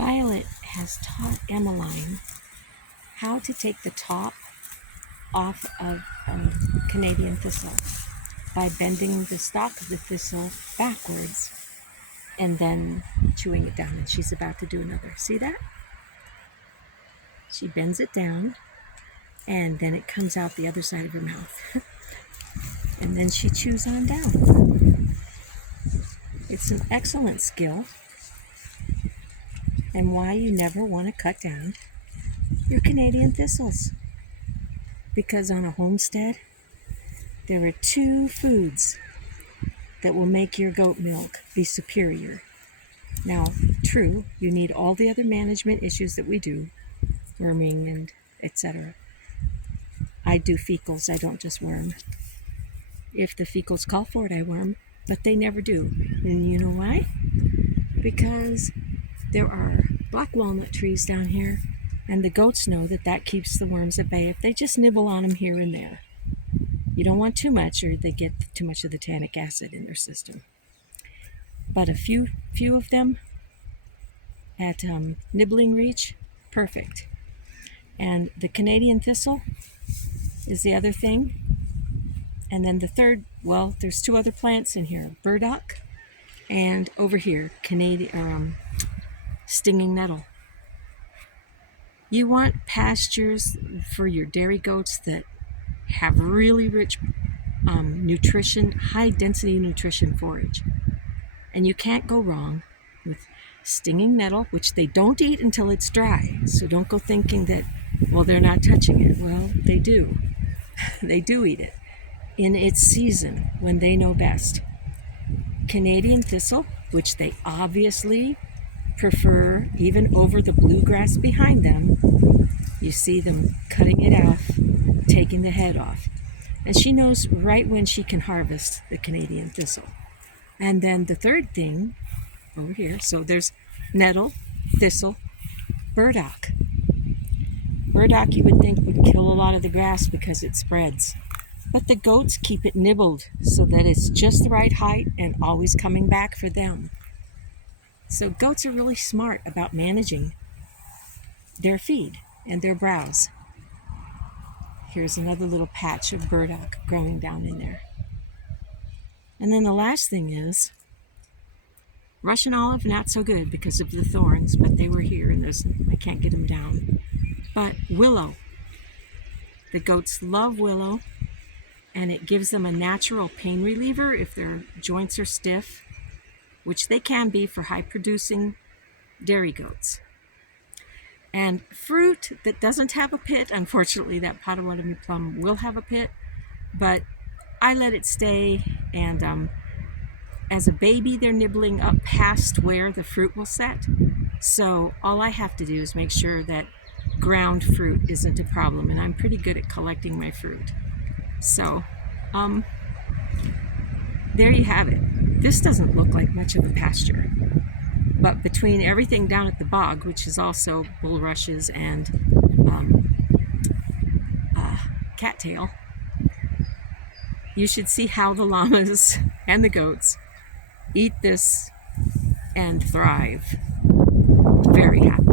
Violet has taught Emmeline how to take the top off of a Canadian thistle by bending the stalk of the thistle backwards and then chewing it down. And she's about to do another. See that? She bends it down and then it comes out the other side of her mouth. And then she chews on down. It's an excellent skill, and why you never want to cut down your Canadian thistles. Because on a homestead, there are 2 foods that will make your goat milk be superior. Now, true, you need all the other management issues that we do, worming and etc. I do fecals, I don't just worm. If the fecals call for it, I worm, but they never do. And you know why? Because there are black walnut trees down here, and the goats know that that keeps the worms at bay if they just nibble on them here and there. You don't want too much, or they get too much of the tannic acid in their system. But a few of them at nibbling reach, perfect. And the Canadian thistle is the other thing. And then the third, well, there's 2 other plants in here, burdock, and over here, stinging nettle. You want pastures for your dairy goats that have really rich nutrition, high density nutrition forage. And you can't go wrong with stinging nettle, which they don't eat until it's dry. So don't go thinking that, well, they're not touching it. Well, they do. They do eat it in its season when they know best. Canadian thistle, which they obviously prefer even over the bluegrass behind them. You see them cutting it off, taking the head off. And she knows right when she can harvest the Canadian thistle. And then the third thing over here, so there's nettle, thistle, burdock. Burdock you would think would kill a lot of the grass because it spreads. But the goats keep it nibbled so that it's just the right height and always coming back for them. So goats are really smart about managing their feed and their browse. Here's another little patch of burdock growing down in there. And then the last thing is Russian olive, not so good because of the thorns, but they were here and I can't get them down. But willow. The goats love willow, and it gives them a natural pain reliever if their joints are stiff, which they can be for high-producing dairy goats. And fruit that doesn't have a pit, unfortunately that Potawatomi plum will have a pit, but I let it stay, and as a baby they're nibbling up past where the fruit will set. So all I have to do is make sure that ground fruit isn't a problem, and I'm pretty good at collecting my fruit. So, there you have it. This doesn't look like much of a pasture, but between everything down at the bog, which is also bulrushes and cattail, you should see how the llamas and the goats eat this and thrive. Very happy.